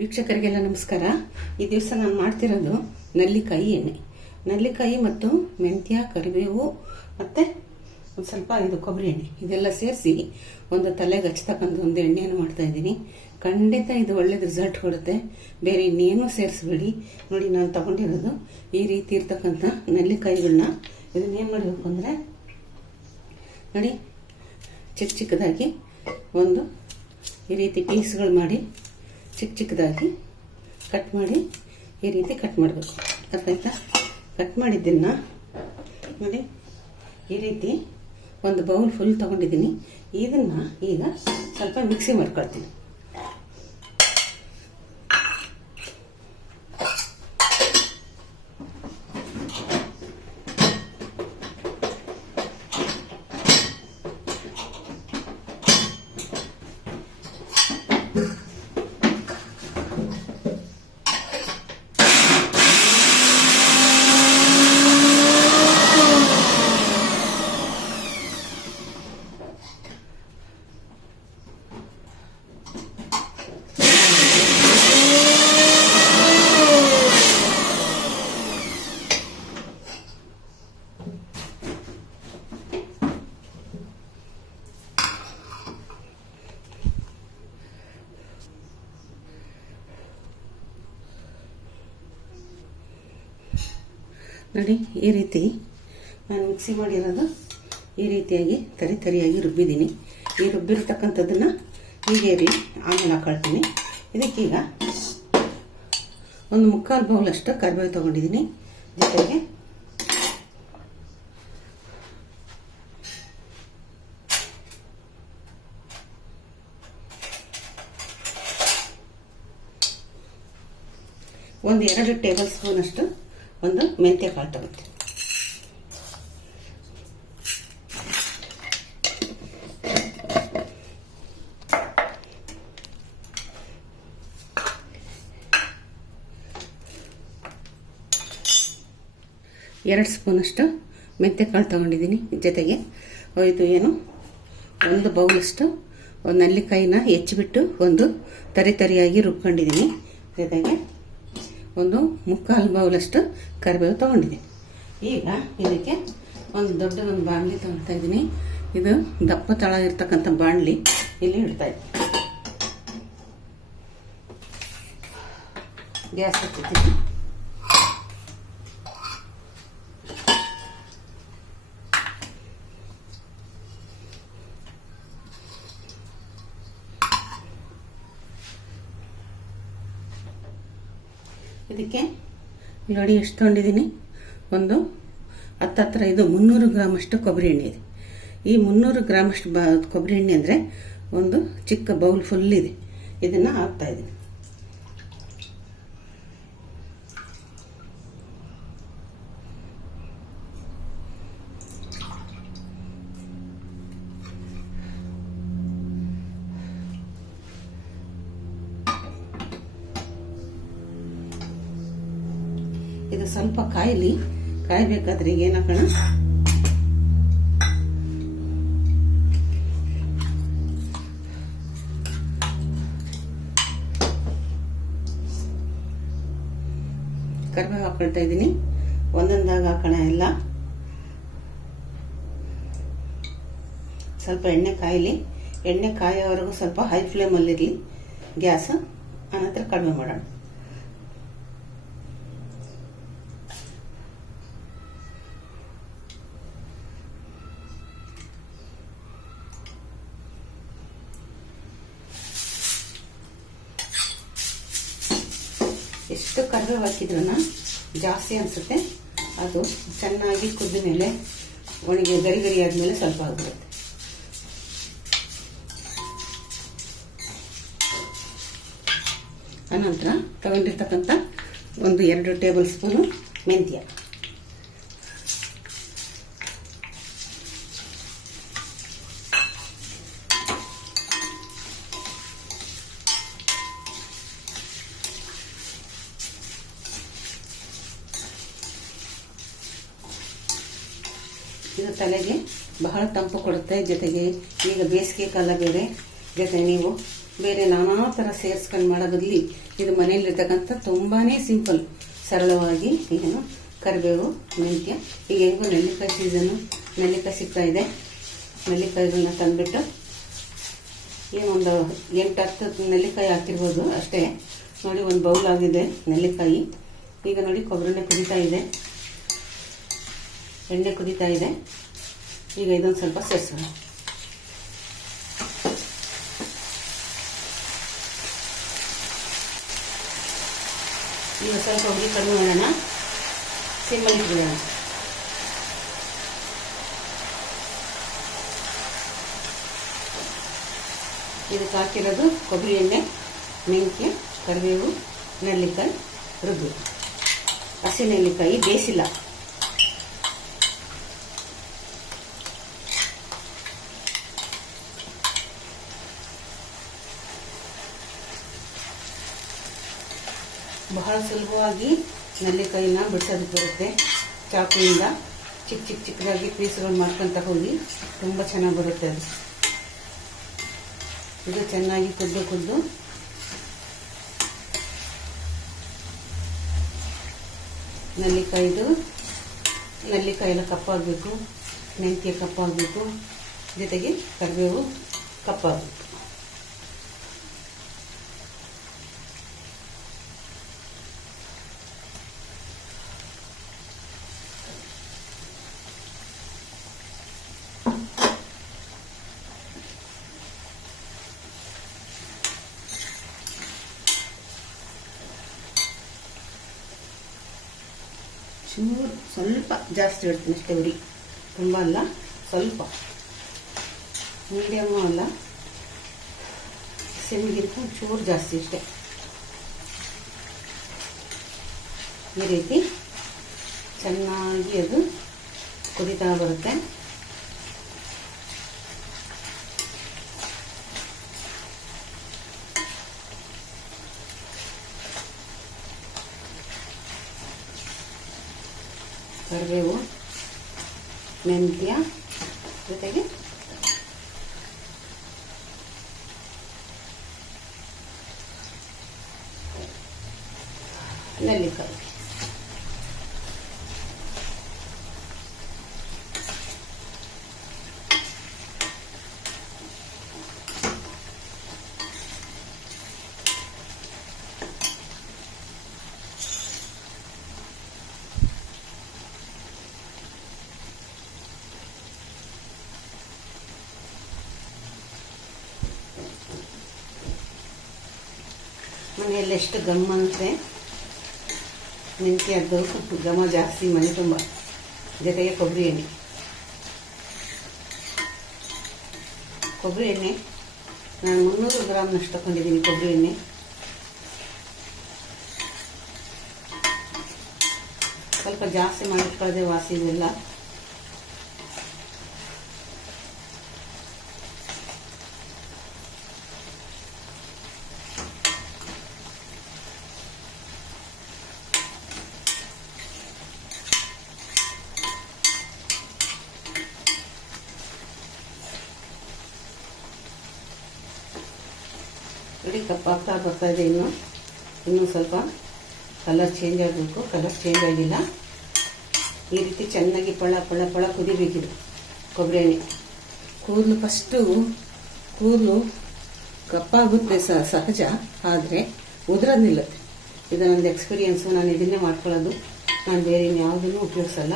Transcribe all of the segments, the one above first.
ವೀಕ್ಷಕರಿಗೆಲ್ಲ ನಮಸ್ಕಾರ. ಈ ದಿವಸ ನಾನು ಮಾಡ್ತಿರೋದು ನಲ್ಲಿಕಾಯಿ ಎಣ್ಣೆ. ನಲ್ಲಿಕಾಯಿ ಮತ್ತು ಮೆಂತ್ಯ, ಕರಿಬೇವು ಮತ್ತು ಒಂದು ಸ್ವಲ್ಪ ಇದು ಕೊಬ್ಬರಿ ಎಣ್ಣೆ. ಇದೆಲ್ಲ ಸೇರಿಸಿ ಒಂದು ತಲೆಗೆ ಹಚ್ತಕ್ಕಂಥ ಒಂದು ಎಣ್ಣೆಯನ್ನು ಮಾಡ್ತಾ ಇದ್ದೀನಿ. ಖಂಡಿತ ಇದು ಒಳ್ಳೇದು ರಿಸಲ್ಟ್ ಕೊಡುತ್ತೆ. ಬೇರೆ ಇನ್ನೇನು ಸೇರಿಸ್ಬೇಡಿ. ನೋಡಿ, ನಾನು ತಗೊಂಡಿರೋದು ಈ ರೀತಿ ಇರ್ತಕ್ಕಂಥ ನಲ್ಲಿಕಾಯಿಗಳನ್ನ ಇದನ್ನೇನು ಮಾಡಬೇಕು ಅಂದರೆ, ನೋಡಿ, ಚಿಕ್ಕ ಚಿಕ್ಕದಾಗಿ ಒಂದು ಈ ರೀತಿ ಪೀಸ್ಗಳು ಮಾಡಿ ಚಿಕ್ಕ ಚಿಕ್ಕದಾಗಿ ಕಟ್ ಮಾಡಿ ಈ ರೀತಿ ಕಟ್ ಮಾಡಬೇಕು. ಅರ್ಥ ಆಯ್ತಾ ಕಟ್ ಮಾಡಿದ್ದನ್ನು ನೋಡಿ, ಈ ರೀತಿ ಒಂದು ಬೌಲ್ ಫುಲ್ ತೊಗೊಂಡಿದ್ದೀನಿ. ಇದನ್ನು ಈಗ ಸ್ವಲ್ಪ ಮಿಕ್ಸಿ ಮಾಡ್ಕೊಳ್ತೀನಿ. ನೋಡಿ, ಈ ರೀತಿ ನಾನು ಮಿಕ್ಸಿ ಮಾಡಿರೋದು ಈ ರೀತಿಯಾಗಿ ತರಿ ತರಿಯಾಗಿ ರುಬ್ಬಿದ್ದೀನಿ. ಈ ರುಬ್ಬಿರ್ತಕ್ಕಂಥದ್ದನ್ನು ಹೀಗೆ ಇರಲಿ, ಆಮೇಲೆ ಹಾಕೊಳ್ತೀನಿ. ಇದಕ್ಕೀಗ ಒಂದು ಮುಕ್ಕಾಲು ಬೌಲಷ್ಟು ಕರಿಬೇವು ತೊಗೊಂಡಿದ್ದೀನಿ. ಜೊತೆಗೆ ಒಂದು ಎರಡು ಟೇಬಲ್ ಸ್ಪೂನಷ್ಟು ಒಂದು ಮೆಂತ್ಯ ಕಾಳು ತಗೊಳ್ತೀನಿ ಎರಡು ಸ್ಪೂನಷ್ಟು ಮೆಂತ್ಯ ಕಾಳು ತೊಗೊಂಡಿದ್ದೀನಿ. ಜೊತೆಗೆ ಇದು ಏನು? ಒಂದು ಬೌಲಷ್ಟು ಒಂದು ನಲ್ಲಿಕಾಯಿನ ಹೆಚ್ಚಿಬಿಟ್ಟು ಒಂದು ತರಿ ತರಿಯಾಗಿ ರುಬ್ಕೊಂಡಿದ್ದೀನಿ. ಜೊತೆಗೆ ಒಂದು ಮುಕ್ಕಾಲು ಬೌಲಷ್ಟು ಕರಿಬೇವು ತೊಗೊಂಡಿದ್ದೀನಿ. ಈಗ ಇದಕ್ಕೆ ಒಂದು ದೊಡ್ಡ ಒಂದು ಬಾಣಲಿ ತೊಗೊಳ್ತಾ ಇದ್ದೀನಿ. ಇದು ದಪ್ಪ ತಳ ಇರ್ತಕ್ಕಂಥ ಬಾಣಲಿ ಇಲ್ಲಿ ಇಡ್ತಾ ಇದ್ದೀನಿ. ಗ್ಯಾಸ್ ಹಚ್ಚಿದ್ದೀನಿ ಇದಕ್ಕೆ? ನೋಡಿ, ಎಷ್ಟು ತೊಗೊಂಡಿದ್ದೀನಿ? ಒಂದು ಹತ್ತತ್ರ ಇದು ಮುನ್ನೂರು ಗ್ರಾಮಷ್ಟು ಕೊಬ್ಬರಿ ಎಣ್ಣೆ ಇದೆ. ಈ ಮುನ್ನೂರು ಗ್ರಾಮಷ್ಟು ಬ ಕೊಬ್ಬರಿ ಎಣ್ಣೆ ಅಂದರೆ ಒಂದು ಚಿಕ್ಕ ಬೌಲ್ ಫುಲ್ ಇದೆ. ಇದನ್ನು ಹಾಕ್ತಾ ಇದು ಸ್ವಲ್ಪ ಕಾಯಲಿ. ಕಾಯಬೇಕಾದ್ರೆ ಈಗ ಏನು ಹಾಕೋಣ? ಕರಿಬೇವು ಹಾಕೊಳ್ತಾ ಇದ್ದೀನಿ. ಒಂದೊಂದಾಗ ಹಾಕೋಣ ಎಲ್ಲ. ಸ್ವಲ್ಪ ಎಣ್ಣೆ ಕಾಯಲಿ. ಎಣ್ಣೆ ಕಾಯೋವರೆಗೂ ಸ್ವಲ್ಪ ಹೈ ಫ್ಲೇಮಲ್ಲಿರಲಿ ಗ್ಯಾಸ್. ಆನಂತರ ಕಡಿಮೆ ಮಾಡೋಣ. ಎಷ್ಟು ಕರಿಬೇವು ಹಾಕಿದ್ರನ ಜಾಸ್ತಿ ಅನಿಸುತ್ತೆ. ಅದು ಚೆನ್ನಾಗಿ ಕುದ್ದ ಮೇಲೆ ಒಣಗಿ ಗರಿ ಗರಿ ಆದಮೇಲೆ ಸ್ವಲ್ಪ ಆಗ್ಬಿಡುತ್ತೆ ಅನಂತರ ತಗೊಂಡಿರ್ತಕ್ಕಂಥ ಒಂದು ಎರಡು ಟೇಬಲ್ ಸ್ಪೂನು ಮೆಂತ್ಯ ಇದು ತಲೆಗೆ ಬಹಳ ತಂಪು ಕೊಡುತ್ತೆ. ಜೊತೆಗೆ ಈಗ ಬೇಸಿಗೆ ಕಾಲ ಬೇರೆ. ಜೊತೆ ನೀವು ಬೇರೆ ನಾನಾ ಥರ ಸೇರಿಸ್ಕೊಂಡು ಮಾಡೋ ಬದಲಿ ಇದು ಮನೆಯಲ್ಲಿರ್ತಕ್ಕಂಥ ತುಂಬಾ ಸಿಂಪಲ್, ಸರಳವಾಗಿ ಏನು ಕರಿಬೇವು, ಮೆಂತ್ಯ, ಈಗ ಹೆಂಗೋ ನೆಲ್ಲಿಕಾಯಿ ಸೀಸನ್ನು ನೆಲ್ಲಿಕಾಯಿ ಸಿಗ್ತಾ ಇದೆ. ನೆಲ್ಲಿಕಾಯಿಗಳನ್ನ ತಂದುಬಿಟ್ಟು ಏನೊಂದು ಎಂಟು ಹತ್ತು ನೆಲ್ಲಿಕಾಯಿ ಹಾಕಿರ್ಬೋದು ಅಷ್ಟೇ. ನೋಡಿ, ಒಂದು ಬೌಲ್ ಆಗಿದೆ ನೆಲ್ಲಿಕಾಯಿ. ಈಗ ನೋಡಿ, ಕೊಬ್ಬರಿ ಕುದೀತಾ ಇದೆ. ಎಣ್ಣೆ ಕುದೀತಾ ಇದೆ. ಈಗ ಇದೊಂದು ಸ್ವಲ್ಪ ಸೇರಿಸೋಣ. ಈಗ ಸ್ವಲ್ಪ ಹುಳಿ ಕಡಿಮೆ ಮಾಡೋಣ. ಸಿಮ್ಮಲ್ಲಿ ಇಟ್ಬಿಡೋಣ. ಇದಕ್ಕೆ ಹಾಕಿರೋದು ಕೊಬ್ಬರಿ ಎಣ್ಣೆ, ಮೆಂತ್ಯ, ಕರಿಬೇವು, ನೆಲ್ಲಿಕಾಯಿ, ರುಬ್ಬು. ಹಸಿ ನೆಲ್ಲಿಕಾಯಿ ಬೇಯಿಸಿಲ್ಲ. ಬಹಳ ಸುಲಭವಾಗಿ ನೆಲ್ಲಿಕಾಯಿನ ಬಿಡಿಸೋದಕ್ಕೆ ಬರುತ್ತೆ. ಚಾಕುವಿಂದ ಚಿಕ್ಕ ಚಿಕ್ಕ ಚಿಕ್ಕದಾಗಿ ಪೀಸ್ಗಳು ಮಾಡ್ಕೊತ ಹೋಗಿ ತುಂಬ ಚೆನ್ನಾಗಿ ಬರುತ್ತೆ ಅದು. ಇದು ಚೆನ್ನಾಗಿ ಕುದ್ದು ಕುದ್ದು. ನೆಲ್ಲಿಕಾಯಿದು ನೆಲ್ಲಿಕಾಯಿ ಕಪ್ಪಾಗಬೇಕು, ಮೆಂತ್ಯ ಕಪ್ಪಾಗಬೇಕು. ಜೊತೆಗೆ ಕರಿಬೇವು ಕಪ್ಪಾಗಬೇಕು. ಚೂರು ಸ್ವಲ್ಪ ಜಾಸ್ತಿ ಇಡ್ತೀನಿ ಅಷ್ಟೇ ಉರಿ ತುಂಬ ಅಲ್ಲ, ಸ್ವಲ್ಪ. ಮೀಡಿಯಮ್ಮು ಅಲ್ಲ. ಸಿಮ್ಗಿಂತ ಚೂರು ಜಾಸ್ತಿ ಇಷ್ಟೆ ಈ ರೀತಿ ಚೆನ್ನಾಗಿ ಅದು ಕುದಿತಾ ಬರುತ್ತೆ. ಕರಿಬೇವು ಮೆಂತ್ಯ ಜೊತೆಗೆ ನೆಲ್ಲಿಕಾಯಿ. ಮನೆಯಲ್ಲಿ ಎಷ್ಟು ಗಮ್ ಅಂದರೆ ಮೆಂತ್ಯದ್ದು ಘಮ ಜಾಸ್ತಿ, ಮನೆ ತುಂಬ. ಜೊತೆಗೆ ಕೊಬ್ಬರಿ ಎಣ್ಣೆ. ಕೊಬ್ಬರಿ ಎಣ್ಣೆ, ನಾನು ಮುನ್ನೂರು ಗ್ರಾಮ್ನಷ್ಟು ತಗೊಂಡಿದ್ದೀನಿ ಕೊಬ್ಬರಿ ಎಣ್ಣೆ. ಸ್ವಲ್ಪ ಜಾಸ್ತಿ ಮಾಡಿಕೊಳ್ಳದೆ ವಾಸಿ ಇದೆಲ್ಲ ಇಡೀ ಕಪ್ಪಾಗ್ತಾ ಬರ್ತಾ ಇದೆ ಇನ್ನು. ಇನ್ನೂ ಸ್ವಲ್ಪ ಕಲರ್ ಚೇಂಜ್ ಆಗಬೇಕು. ಕಲರ್ ಚೇಂಜ್ ಆಗಿಲ್ಲ. ಈ ರೀತಿ ಚೆನ್ನಾಗಿ ಪಳ ಪಳ ಪಳ ಕುದಿಬೇಕಿದು ಕೊಬ್ಬರಿ ಎಣ್ಣೆ. ಕೂದಲು ಫಸ್ಟು ಕೂದಲು ಕಪ್ಪಾಗುತ್ತೆ ಸಹಜ. ಆದರೆ ಉದುರೋದು ನಿಲ್ಲುತ್ತೆ ಇದು ನಂದು ಎಕ್ಸ್ಪೀರಿಯೆನ್ಸು ನಾನು ಇದನ್ನೇ ಮಾಡ್ಕೊಳ್ಳೋದು. ನಾನು ಬೇರೆ ಇನ್ಯಾವುದನ್ನು ಉಪಯೋಗಿಸಲ್ಲ.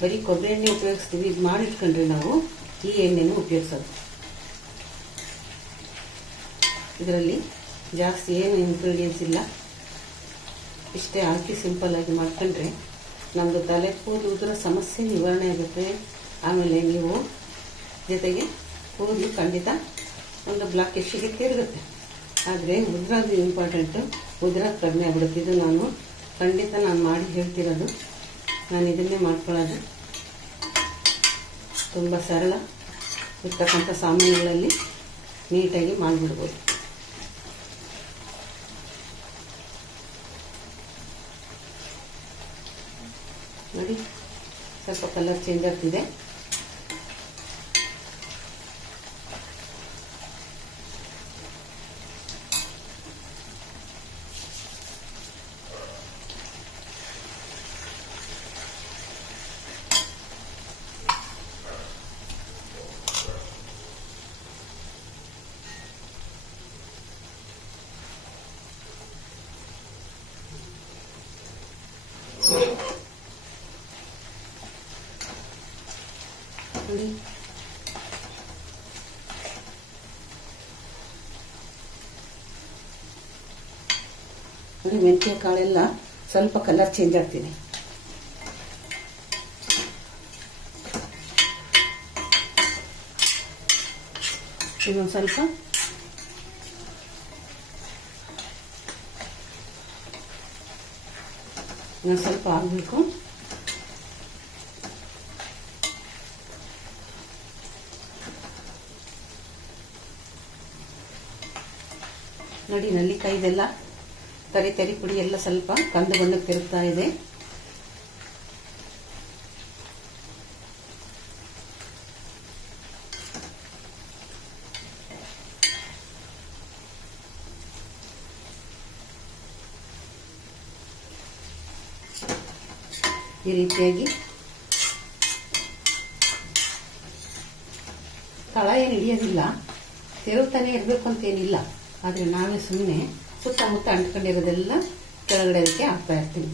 ಬರೀ ಕೊಬ್ಬರಿ ಎಣ್ಣೆ ಉಪಯೋಗಿಸ್ತೀವಿ. ಇದು ಮಾಡಿಟ್ಕೊಂಡ್ರೆ ನಾವು ಈ ಎಣ್ಣೆನೂ ಉಪಯೋಗಿಸೋದು. ಇದರಲ್ಲಿ ಜಾಸ್ತಿ ಏನು ಇಂಗ್ರೀಡಿಯೆಂಟ್ಸ್ ಇಲ್ಲ. ಇಷ್ಟೇ ಹಾಕಿ ಸಿಂಪಲ್ಲಾಗಿ ಮಾಡ್ಕೊಂಡ್ರೆ ನಮ್ಮದು ತಲೆ ಕೂದಲು ಸಮಸ್ಯೆ ನಿವಾರಣೆ ಆಗುತ್ತೆ. ಆಮೇಲೆ ನೀವು ಜೊತೆಗೆ ಕೂದಲು ಖಂಡಿತ ಒಂದು ಬ್ಲಾಕ್ ಎಷ್ಟಿಗೆ ತಿರುಗುತ್ತೆ. ಆದರೆ ಉದ್ರೋದು ಇಂಪಾರ್ಟೆಂಟು ಉದ್ರ ಕಡಿಮೆ ಆಗ್ಬಿಡುತ್ತೆ. ಇದು ನಾನು ಖಂಡಿತ ನಾನು ಮಾಡಿ ಹೇಳ್ತಿರೋದು. ನಾನು ಇದನ್ನೇ ಮಾಡ್ಕೊಳ್ಳೋದು. ತುಂಬ ಸರಳ. ಇರ್ತಕ್ಕಂಥ ಸಾಮಾನುಗಳಲ್ಲಿ ನೀಟಾಗಿ ಮಾಡಿಬಿಡ್ಬೋದು ನೋಡಿ ಸ್ವಲ್ಪ ಕಲರ್ ಚೇಂಜ್ ಆಗ್ತಿದೆ ಅಂದರೆ ಮೆಂತ್ಯ ಕಾಳೆಲ್ಲ ಸ್ವಲ್ಪ ಕಲರ್ ಚೇಂಜ್ ಆಗ್ತೀನಿ. ಇನ್ನೊಂದು ಸ್ವಲ್ಪ. ಇನ್ನೊಂದು ಸ್ವಲ್ಪ ಆಗಬೇಕು ನೋಡಿ ನಲ್ಲಿಕಾಯಿದೆಲ್ಲ ತರಿ ತರಿ ಪುಡಿ ಎಲ್ಲ ಸ್ವಲ್ಪ ಕಂದು ಬಂದು ತಿರುಗ್ತಾ ಇದೆ. ಈ ರೀತಿಯಾಗಿ ತಳ ಏನು ಹಿಡಿಯೋದಿಲ್ಲ, ತಿರುಗ್ತಾನೆ ಇರಬೇಕು ಅಂತೇನಿಲ್ಲ ಆದರೆ ನಾವೇ ಸುಮ್ಮನೆ ಸುತ್ತಮುತ್ತ ಅಂಟ್ಕೊಂಡಿರೋದೆಲ್ಲ ಕೆಳಗಡೆ ಅದಕ್ಕೆ ಹಾಕ್ತಾ ಇರ್ತೀನಿ.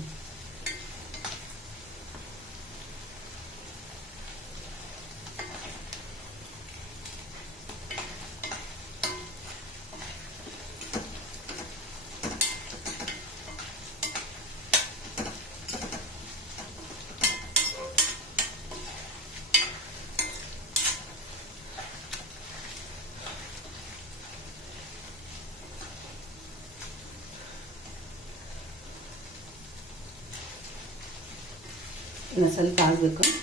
ಇನ್ನು ಸ್ವಲ್ಪ ಆಗಬೇಕು.